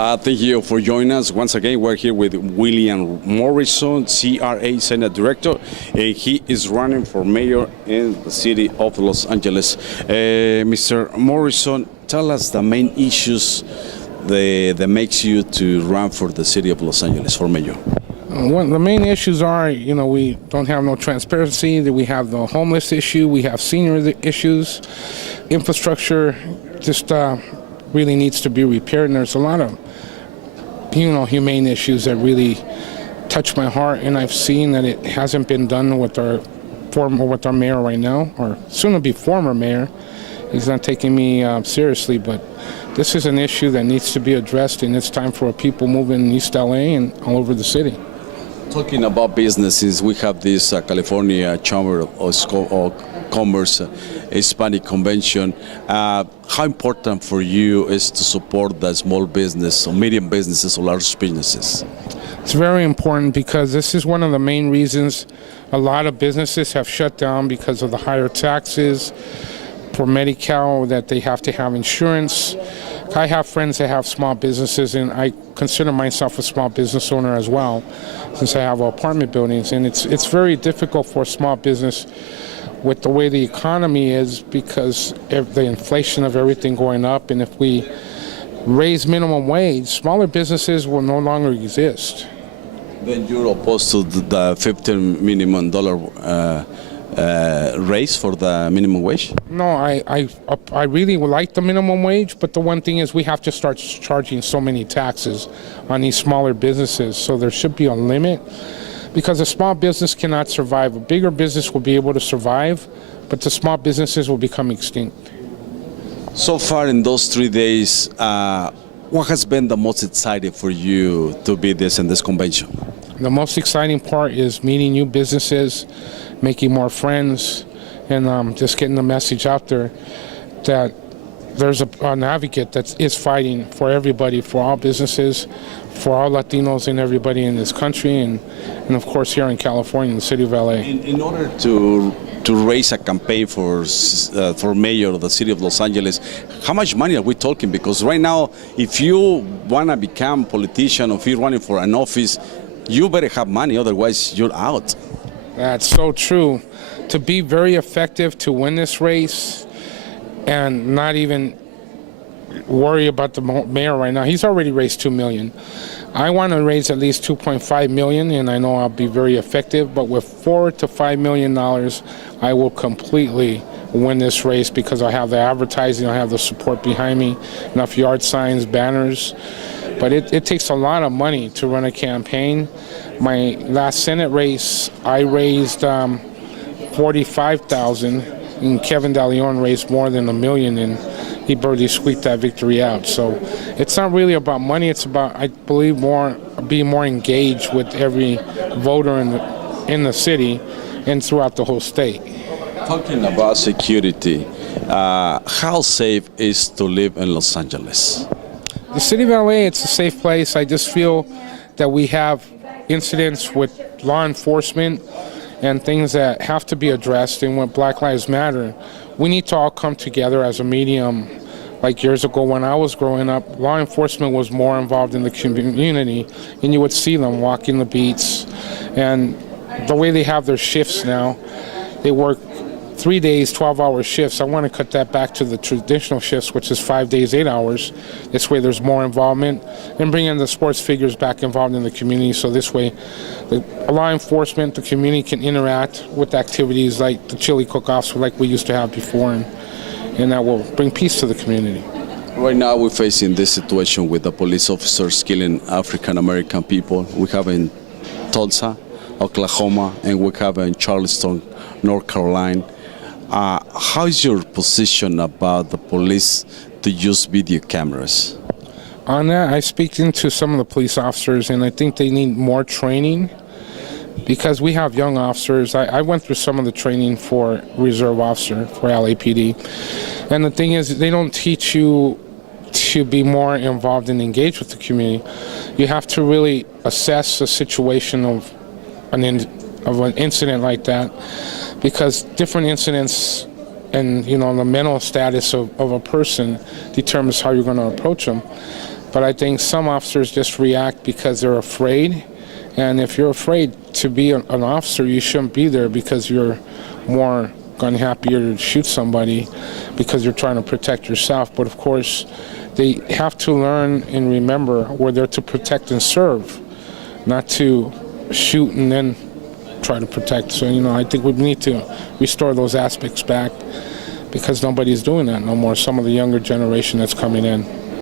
Thank you for joining us. Once again, we're here with William Morrison, CRA Senate Director. He is running for mayor in the city of Los Angeles. Mr. Morrison, tell us the main issues that makes you to run for the city of Los Angeles for mayor. Well, the main issues are, we don't have no transparency, that we have the homeless issue, we have senior issues, infrastructure just really needs to be repaired, and there's a lot of, humane issues that really touch my heart, and I've seen that it hasn't been done with our mayor right now, or soon-to-be former mayor. He's not taking me seriously, but this is an issue that needs to be addressed, and it's time for people moving in East LA and all over the city. Talking about businesses, we have this California Chamber of Commerce Hispanic Convention. How important for you is to support the small business or medium businesses or large businesses? It's very important because this is one of the main reasons a lot of businesses have shut down because of the higher taxes for Medi-Cal, that they have to have insurance. I have friends that have small businesses, and I consider myself a small business owner as well, since I have apartment buildings. And it's very difficult for a small business with the way the economy is, because of the inflation of everything going up. And if we raise minimum wage, smaller businesses will no longer exist. Then you're opposed to the $15 minimum raise for the minimum wage? No, I really would like the minimum wage, but the one thing is we have to start charging so many taxes on these smaller businesses, so there should be a limit, because a small business cannot survive. A bigger business will be able to survive, but the small businesses will become extinct. So far in those 3 days, what has been the most exciting for you to be in this convention? The most exciting part is meeting new businesses, making more friends, and just getting the message out there that there's an advocate that is fighting for everybody, for all businesses, for all Latinos and everybody in this country, and of course here in California, in the city of LA. In order to raise a campaign for mayor of the city of Los Angeles, how much money are we talking? Because right now, if you want to become a politician, or if you're running for an office, you better have money, otherwise you're out. That's so true. To be very effective, to win this race, and not even worry about the mayor right now. He's already raised $2 million. I want to raise at least $2.5 million, and I know I'll be very effective, but with $4 to $5 million, I will completely win this race, because I have the advertising, I have the support behind me, enough yard signs, banners. But it takes a lot of money to run a campaign. My last Senate race, I raised $45,000, and Kevin DeLeon raised more than $1 million, and he barely squeaked that victory out. So it's not really about money. It's about, I believe, being more engaged with every voter in the city and throughout the whole state. Talking about security, how safe is to live in Los Angeles? The city of LA, it's a safe place. I just feel that we have incidents with law enforcement and things that have to be addressed. And with Black Lives Matter, we need to all come together as a medium. Like years ago when I was growing up, law enforcement was more involved in the community, and you would see them walking the beats. And the way they have their shifts now, they work 3 days, 12-hour shifts. I want to cut that back to the traditional shifts, which is 5 days, 8 hours. This way there's more involvement, and bringing the sports figures back involved in the community, so this way the law enforcement, the community can interact with activities like the chili cook-offs like we used to have before, and that will bring peace to the community. Right now we're facing this situation with the police officers killing African-American people. We have in Tulsa, Oklahoma, and we have in Charleston, North Carolina. How is your position about the police to use video cameras? On that, I speak into some of the police officers, and I think they need more training, because we have young officers. I went through some of the training for reserve officer for LAPD, and the thing is, they don't teach you to be more involved and engaged with the community. You have to really assess the situation of an incident like that, because different incidents and the mental status of a person determines how you're going to approach them. But I think some officers just react because they're afraid. And if you're afraid to be an officer, you shouldn't be there, because you're more gun happier to shoot somebody because you're trying to protect yourself. But of course, they have to learn and remember we're there to protect and serve, not to shoot and then try to protect. So, I think we need to restore those aspects back, because nobody's doing that no more. Some of the younger generation that's coming in.